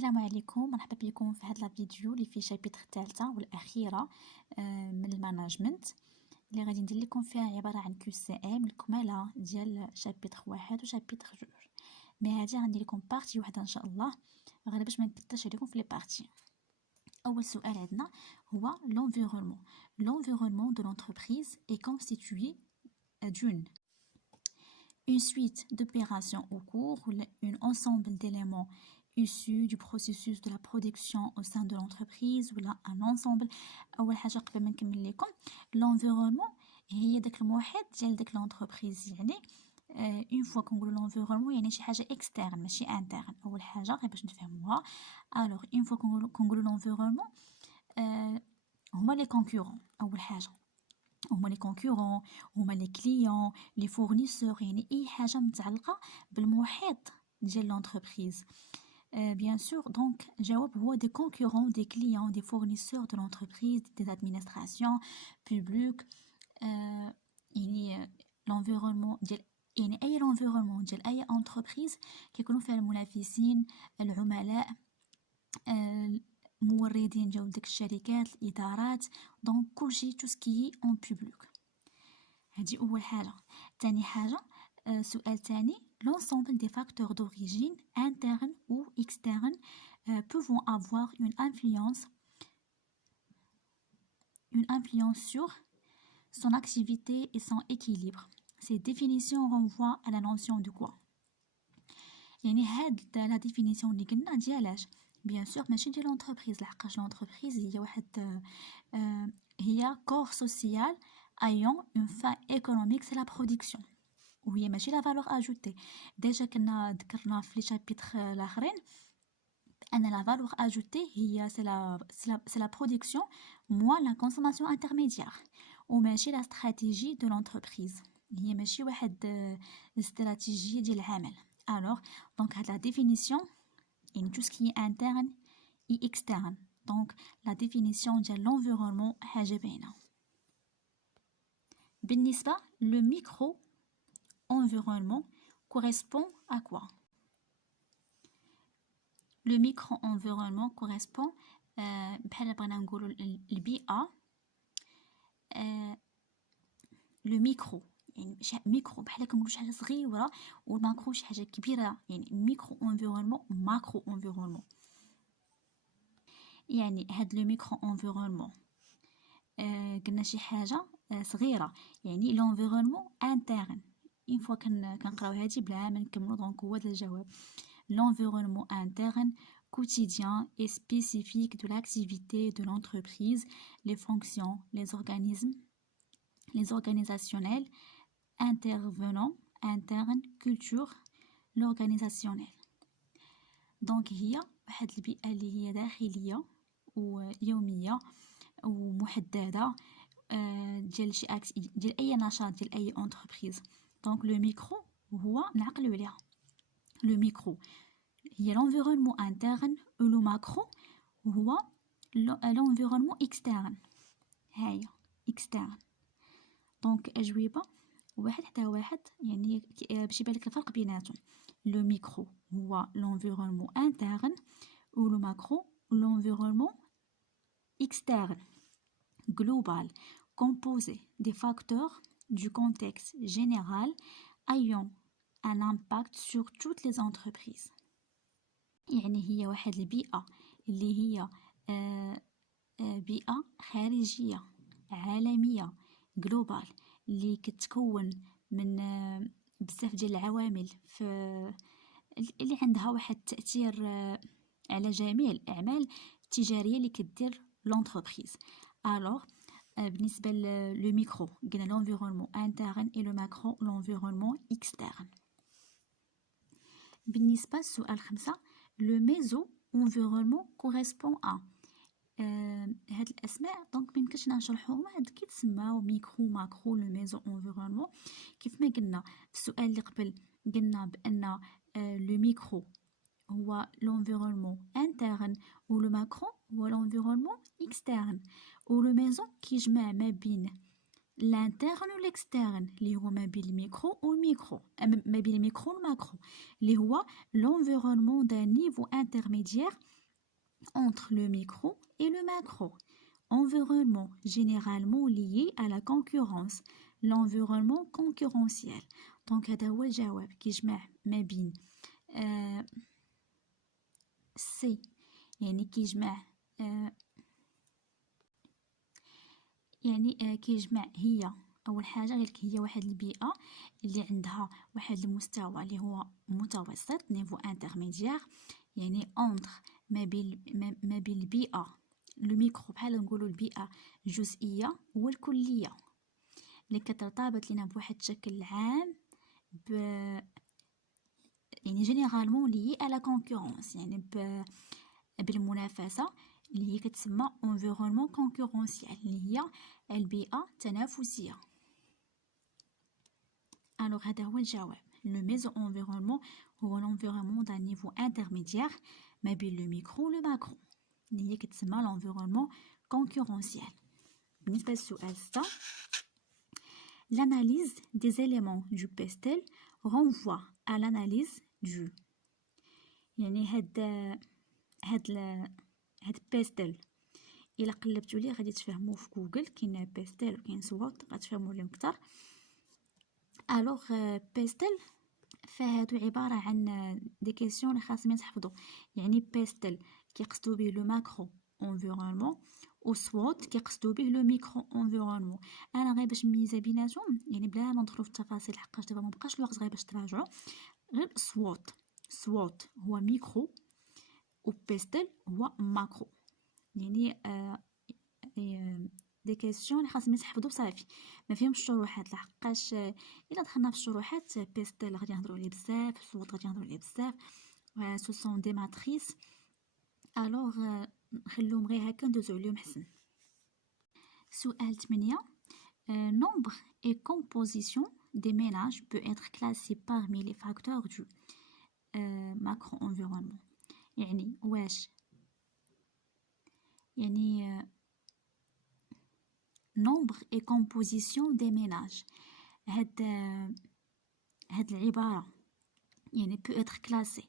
السلام عليكم، مرحبا بكم في هذا الفيديو اللي فيه شابتر الثالثه والاخيره من المانجمنت اللي غادي ندير لكم فيها عباره عن كيو سي ام الكماله ديال شابتر واحد وشابتر جوج. مي هادي غندير لكم بارتي وحده ان شاء الله غير باش ما نكثرش عليكم في لي بارتي. اول سؤال عندنا هو l'environnement de l'entreprise est constitué d'une suite d'opérations au cours ou un ensemble d'éléments issus du processus de la production au sein de l'entreprise ou un ensemble. أول حاجة قبل ما نكمل لكم l'environnement هي داك المحيط ديال داك l'entreprise، يعني une fois كنقولوا l'environnement يعني شي حاجة externe ماشي interne. أول حاجة غير باش نفهموها، alors une fois كنقولوا l'environnement هما les concurrents. أول حاجة هما لي كونكورون، هما لي كليون، لي فورنيسور، يعني اي حاجه متعلقه بالمحيط ديال لونتربريز. bien sûr donc جواب هو des concurrents, des clients, des fournisseurs de l'entreprise, des administrations publiques. يعني l'environnement ديال يعني اي l'environnement ديال اي entreprise كيكونوا فيها المنافسين، العملاء، موردين ديال ديك الشركات، الادارات، دونك كلشي تو سكي اون بوبليك. هذه اول حاجه. ثاني حاجه سؤال ثاني l'ensemble des facteurs d'origine interne ou externe pouvant avoir une influence sur son activité et son équilibre. Ces définitions renvoient à la notion de quoi. يعني هاد لا ديفينيسيون اللي قلنا ديالاش بيان سور ماشي ديال لونتربريز، لحقاش لونتربريز هي واحد هي كور سوسيال ايون اون فان ايكونوميك سي لا برودكسيون، وهي ماشي لا فالور اجوتي. ديجا كنا ذكرنا في لي شابيتر الاخرين ان لا فالور اجوتي هي سي لا برودكسيون موان لا كونسوماسيون انترميديير، وماشي لا استراتيجي دو لونتربريز، هي ماشي واحد استراتيجيه ديال العمل. alors donc la définition et tout ce qui est interne et externe. Donc la définition de l'environnement حاجة باينة. بالنسبة le micro-environnement correspond à quoi? Le micro-environnement correspond بحال بغينا نقولوا البيئة. le micro يعني ميكرو بحال كنقولوا شي حاجه صغيره، والماكرو شي حاجه كبيره، يعني ميكرو انفيرونمون وماكرو انفيرونمون. يعني هاد لو ميكرو انفيرونمون قلنا شي حاجه صغيره، يعني لونفيرونمون انترن. اون فوا كنقراو هادي بلا ما نكملوا دونك هو هذا الجواب. l'environnement interne quotidien et spécifique de l'activité de l'entreprise, les fonctions, les organismes, les organisationnels, intervenant, interne, culture, l'organisationnel. دونك هي واحد البيئة اللي هي داخلية ويومية ومحددة ديال شي ديال اي نشاط ديال اي انتربريز. دونك لو ميكرو هو نعقلوا عليها، لو ميكرو هي l'environnement interne و لو ماكرو هو l'environnement externe. هاهي externe. دونك اجوبه واحد حتى واحد، يعني باش يبان لك الفرق بيناتهم. لو ميكرو هو l'environnement interne و لو ماكرو l'environnement externe global composé des facteurs du contexte général ayant un impact sur toutes les entreprises. يعني هي واحد البيئة اللي هي بيئة خارجية عالمية global اللي كتكون من بزاف ديال العوامل اللي عندها واحد التأثير على جميع الأعمال التجارية اللي كدير لونتربريز. alors بالنسبة لو ميكرو قلنا l'environnement interne et le macro l'environnement externe. بالنسبة للسؤال 5 le méso-environnement correspond à هاد الاسماء دونك ميمكنش نشرحوهم، هاد كيتسماو ميكرو ماكرو لو ميزو انفيرونمون. كيف ما قلنا في السؤال اللي قبل قلنا بان لو ميكرو هو l'environnement interne و لو ماكرو هو l'environnement externe، و لو ميزو كيجمع ما بين l'interne ou l'externe اللي هو ما بين الميكرو والميكرو ما بين الميكرو والماكرو اللي هو l'environnement d'un niveau intermédiaire entre le micro et le macro. Environnement généralement lié à la concurrence, l'environnement concurrentiel. Donc هذا هو الجواب كيجمع ما بين سي يعني كيجمع كيجمع هي اول حاجه غير هي واحد البيئه اللي عندها واحد المستوى اللي هو متوسط نيفو انترميديير يعني اونتر ما بين البيئه لو ميكرو بحال نقولوا البيئه الجزئيه والكليه اللي كترتبط لنا بواحد الشكل عام يعني جينيرالمون لي على كونكورونس يعني بالمنافسه اللي هي كتسمى environnement concurrentiel اللي هي البيئة التنافسية. alors هذا هو الجواب. le méso-environnement هو l'environnement d'un niveau intermédiaire ما بين le micro و le macro اللي هي كتسمى l'environnement concurrentiel. بالنسبة للسؤال 6 l'analyse des éléments du pestel renvoie à l'analyse du يعني هاد بيستل الا قلبتو ليه غادي تفهموه في جوجل كاين بيستل وكاين سوات غتفهموا لهم اكثر. الوغ بيستل فهادو عباره عن دي كيسيون اللي خاصهم يتحفظوا. يعني بيستل كيقصدوا به لو ماكرو انفيرونمون و سوات كيقصدوا به لو ميكرو انفيرونمون. انا غير باش نميز بيناتهم يعني بلا ما ندخلوا في التفاصيل حقاش دابا ما بقاش الوقت غير باش تراجعوا غير سوات هو ميكرو و بيستل هو ماكرو. يعني دي كيسيون اللي خاصهم يتحفظوا بصافي ما فيهمش الشروحات لحقاش الا دخلنا في الشروحات بيستل غادي نهضروا عليه بزاف صوت غادي نهضروا عليه بزاف سو سون دي ماتريس. الوغ نخليهم غير هكا ندوزو عليهم حسن. سؤال 8 nombre et composition des ménages peut être classé parmi les facteurs du macro-environnement. يعني واش يعني nombre et composition des ménages هاد العبارة يعني peut être classé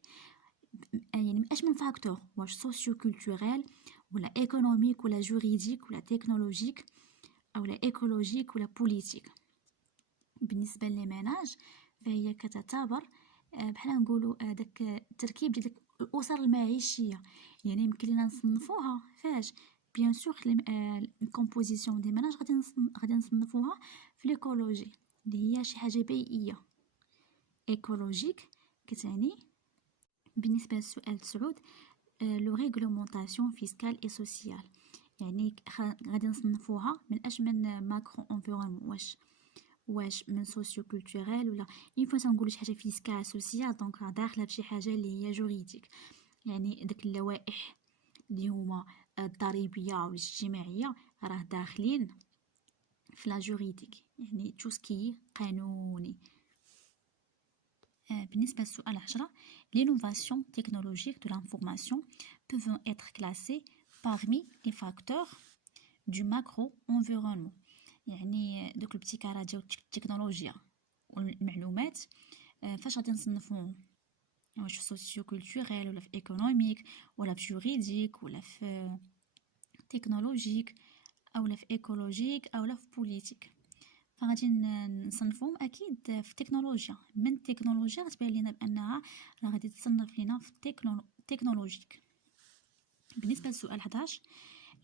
يعني ماش من فاكتور واش سوسيو كولتوريل ولا ايكونوميك ولا جوريديك ولا تكنولوجيك او لا ايكولوجيك ولا بوليتيك. بالنسبة للمناج فهي كتعتبر بحال نقولوا داك التركيب ديال الاسر المعيشيه يعني يمكن لينا نصنفوها فاش بيان سور الكومبوزيسيون دي مناج غادي نصنفوها في ليكولوجي اللي هي شي حاجه بيئيه. ايكولوجيك كتعني بالنسبه للسؤال 9 لو ريغلومونطاسيون فيسكال اي سوسيال يعني غادي نصنفوها من اش من ماكرو انفيرونمون واش من سوسيو كولتوريل ولا اين فوا تنقولوا شي حاجه فيسكال سوسيال دونك راه داخله بشي حاجه اللي هي جوريديك يعني داك اللوائح اللي هما الضريبيه والاجتماعيه راه داخلين في لا جوريديك يعني توسكي قانوني. بالنسبه للسؤال 10 l'innovation technologique de l'information peuvent être classées parmi les facteurs du macro-environnement. يعني دوك الابتكارات ديال التكنولوجيا والمعلومات فاش غادي نصنفوهم واش في سوسيو كولتوريل ولا في ايكونوميك ولا في جوريديك ولا في تكنولوجيك او لا في ايكولوجيك او لا في بوليتيك فغادي نصنفوهم اكيد في التكنولوجيا. من التكنولوجيا غتبان لينا بانها راه غادي تصنف لينا في التكنولوجيك. بالنسبه للسؤال 11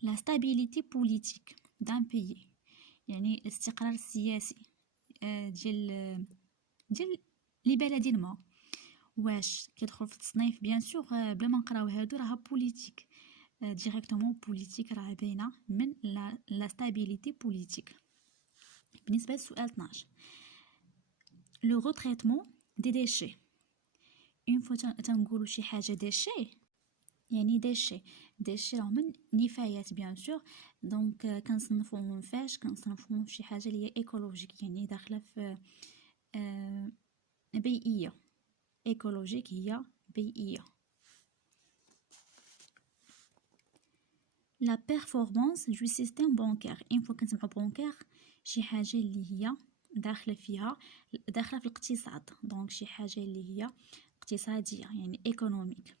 لا ستابيليتي بوليتيك دان بيي يعني الاستقرار السياسي ديال لبلد ما واش كيدخل في التصنيف بيان سور بلا ما نقراو هادو راه بوليتيك ديريكتومون بوليتيك راه باينه من لا ستابيليتي بوليتيك. بالنسبه للسؤال 12 لو روتريتمون دي ديشي اون فوا تنقولوا شي حاجه ديشي يعني ديشي راه من نفايات بيان سور دونك كنصنفوهم فاش كنصنفوهم في شي حاجه اللي هي ايكولوجيك يعني داخله في بيئيه. ايكولوجيك هي بيئيه. لا بيرفورمانس دو سيستيم بانكير اون فوا كنسمعوا بانكير شي حاجه اللي هي داخله فيها، داخله في الاقتصاد، دونك شي حاجه اللي هي اقتصاديه يعني ايكونوميك.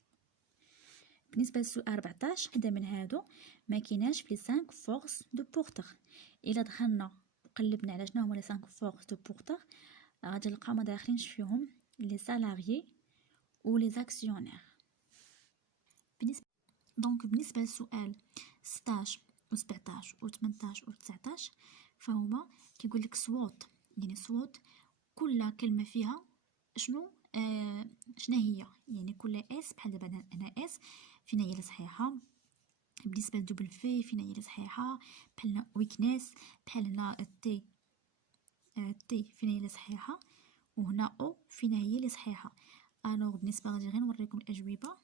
بالنسبه للسؤال 14 حدا من هادو ما كيناش في لي 5 فورس دو بورتر. الا دخلنا وقلبنا على شنو هما لي 5 فورس دو بورتر غادي نلقاو ما داخلينش فيهم لي سالاريي و لي زاكسيونير. بالنسبه للسؤال 16 و 17 و 18 و 19 فهما كيقول لك SWOT. يعني SWOT كل كلمه فيها شنو شنو هي، يعني كل اس بحال دابا هنا اس فينا هي صحيحه، بالنسبه لدبل في فينا هي صحيحه، بحال ويكنس بحال هنا تي فينا هي صحيحه، وهنا او فينا هي اللي صحيحه. الوغ بالنسبه غادي غير نوريكم الاجوبه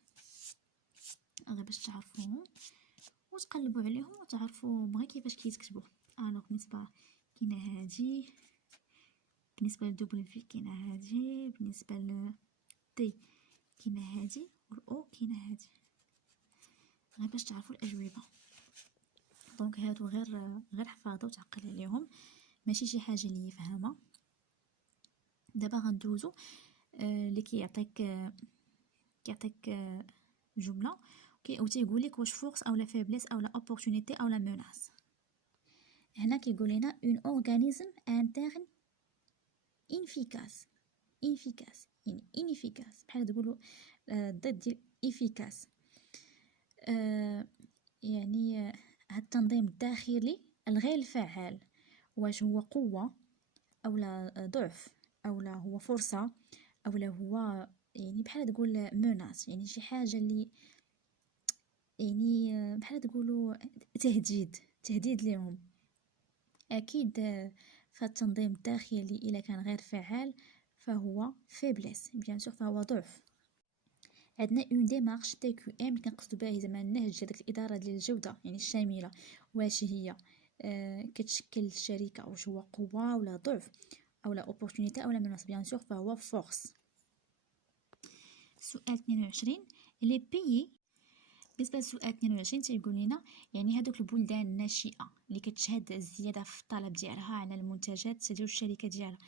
غير باش تعرفوهم وتقلبوا عليهم وتعرفوا بغي كيفاش كيتكتبوا. الوغ بالنسبه كاينه هادي، بالنسبه لدبل في كاينه هادي، بالنسبه ل تي كاينه هادي، والاو كاينه هادي، غير باش تعرفوا الاجوبه. دونك هادو غير حفاظه وتعقل عليهم، ماشي شي حاجه اللي يفهمها. دابا غندوزو اللي كيعطيك جمله وتيقول لك واش فورس او لا فيبليس او لا اوبورتونيتي او لا ميناس. هنا كيقول لنا اون اورغانيزم انترن انفيكاس يعني انيفيكاس بحال تقولوا ضد ديال افيكاس. يعني هاد التنظيم الداخلي الغير فعال واش هو قوة او لا ضعف او لا هو فرصة او لا هو يعني بحال تقول مناس، يعني شي حاجة اللي يعني بحال تقولوا تهديد لهم. اكيد فالتنظيم الداخلي الا كان غير فعال فهو فيبلس بيان سور، فهو ضعف. عندنا اون ديمارش تي كيو ام كنقصدوا بها زعما النهج هذاك الاداره ديال الجوده يعني الشامله، واش هي كتشكل الشركه واش هو قوه ولا ضعف او لا اوبورتونيتي او لا مناصب، بيان سور فهو فورس. سؤال 22 لي بيي. بالنسبه للسؤال 22 تيقول لنا يعني هذوك البلدان الناشئه اللي كتشهد الزياده في الطلب ديالها على المنتجات ديال الشركه ديالها،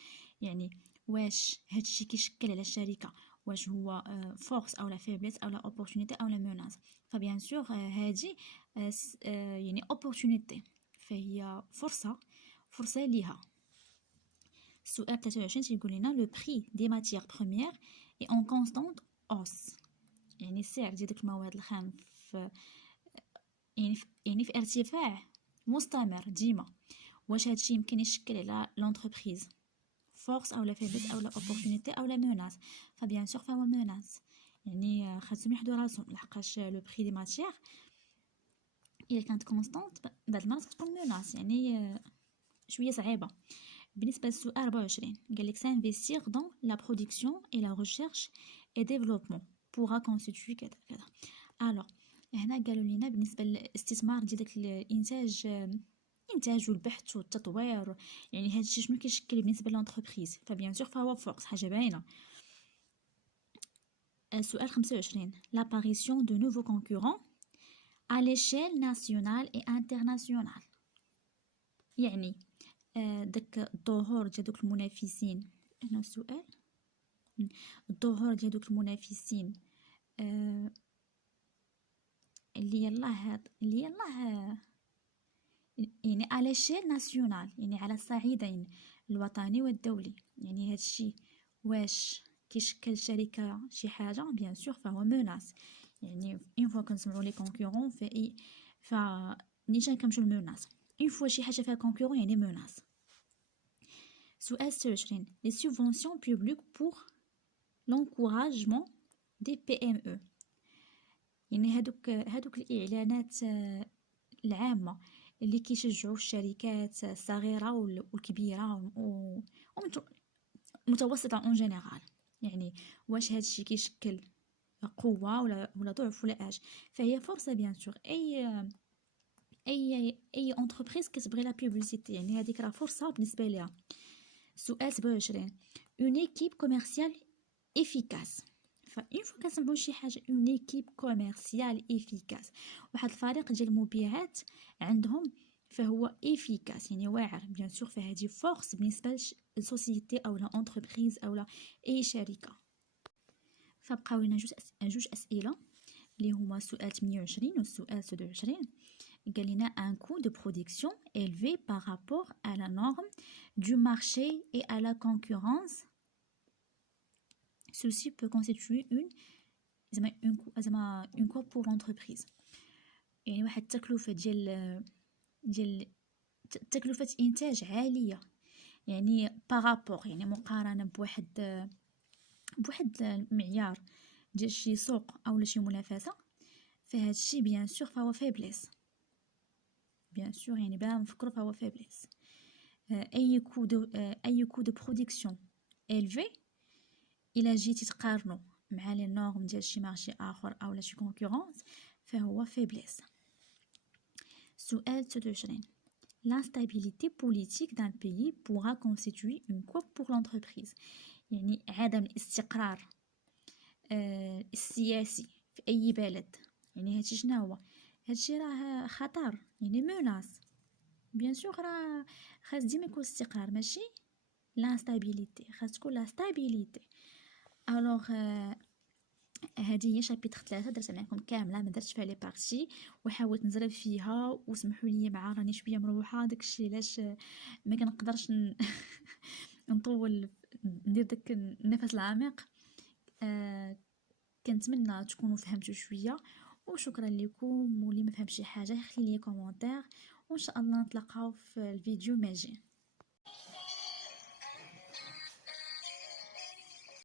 يعني واش هادشي كيشكل على الشركه واش هو فورس او لا فيبليس او لا اوبورتونيتي او لا ميناس. فبيان سور هادي يعني اوبورتونيتي، فهي فرصه ليها. السؤال 23 تيقول لنا لو بري دي ماتيير بروميير اي اون كونستانت اوس، يعني السعر ديال ديك المواد الخام في يعني في ارتفاع مستمر ديما. واش هادشي يمكن يشكل على لونتربريز فورس او لا فيبليس او لا اوبورتونيتي او لا ميناس؟ فبيان سور فهو ميناس، يعني خاصهم يحدوا راسهم لحقاش لو بري دي ماتيير الا كانت كونستانت بعض المرات كتكون ميناس، يعني شويه صعيبه. بالنسبه للسؤال 24 قال لك s'investir dans la production et la recherche et développement pourra constituer كذا كذا. الوغ هنا قالوا لنا بالنسبه للاستثمار ديال داك الانتاج والبحث والتطوير، يعني هذا الشيء شنو كيشكل بالنسبه للانتربريز؟ فبيان سور فهو فورس، حاجه باينه. السؤال 25 l'apparition de nouveaux concurrents à l'échelle nationale et internationale، يعني داك الظهور ديال دوك المنافسين. هنا السؤال الظهور ديال دوك المنافسين اللي يلاه يعني على شيل ناسيونال، يعني على الصعيدين الوطني والدولي. يعني هادشي واش كيشكل شركه شي حاجه؟ بيان سور فهو مناس، يعني اون فوا كنسمعوا لي كونكورون نيشان كنمشيو للمناس، اون فوا شي حاجه فيها كونكورون يعني مناس. سؤال 26 les subventions publiques pour l'encouragement des PME، يعني هادوك الاعلانات العامه اللي كيشجعوا الشركات الصغيره والكبيره ومتوسطه اون جينيرال. يعني واش هادشي كيشكل قوه ولا ضعف ولا اش؟ فهي فرصه بيان سور. اي انتربريز كتبغي لا بوبليسيتي، يعني هذيك راه فرصه بالنسبه ليها. سؤال 27 اون ايكيب كوميرسيال افيكاس. فاين فوا كنسمعوا شي حاجه اون ايكيب كوميرسيال افيكاس، واحد الفريق ديال المبيعات عندهم فهو efficace يعني واعر بيان سور. فهذه فورس بالنسبة للسوسيتي أو لا انتربريز أو لا أي شركة. فبقاو لنا جوج أسئلة اللي هما السؤال 28 والسؤال 26. قال لنا un coût de production élevé par rapport à la norme du marché et à la concurrence. Ceci peut constituer une coût pour l'entreprise. يعني واحد التكلفة ديال تكلفة إنتاج عالية، يعني بارابور يعني مقارنة بواحد المعيار ديال شي سوق أو شي منافسة. فهاد الشي بيان سور فهو فيبليس، بيان سور يعني بلا نفكرو فهو فيبليس. أي كو دو برودكسيون إلفي إلا جيتي تقارنو مع لي نورم ديال شي مارشي آخر أو شي كونكورونس فهو فيبليس. سؤال 29. L'instabilité politique d'un pays pourra constituer une courbe pour l'entreprise. يعني عدم الاستقرار السياسي في أي بلد، يعني هادشي شنو هو؟ هادشي راه خطر، يعني مناس. بيان سور راه خاص ديما يكون استقرار، ماشي لانستابيليتي، خاص تكون لا ستابيليتي. الوغ هذه هي شابيتر 3 درت معكم كامله، ما درتش فيها لي بارتي وحاولت نزرب فيها، وسمحوا لي مع راني شويه مروحه داكشي علاش ما كنقدرش نطول ندير داك النفس العميق. كنتمنى تكونوا فهمتوا شويه، وشكرا لكم. واللي ما فهم شي حاجه يخلي لي كومونتير، وان شاء الله نتلاقاو في الفيديو ماجي.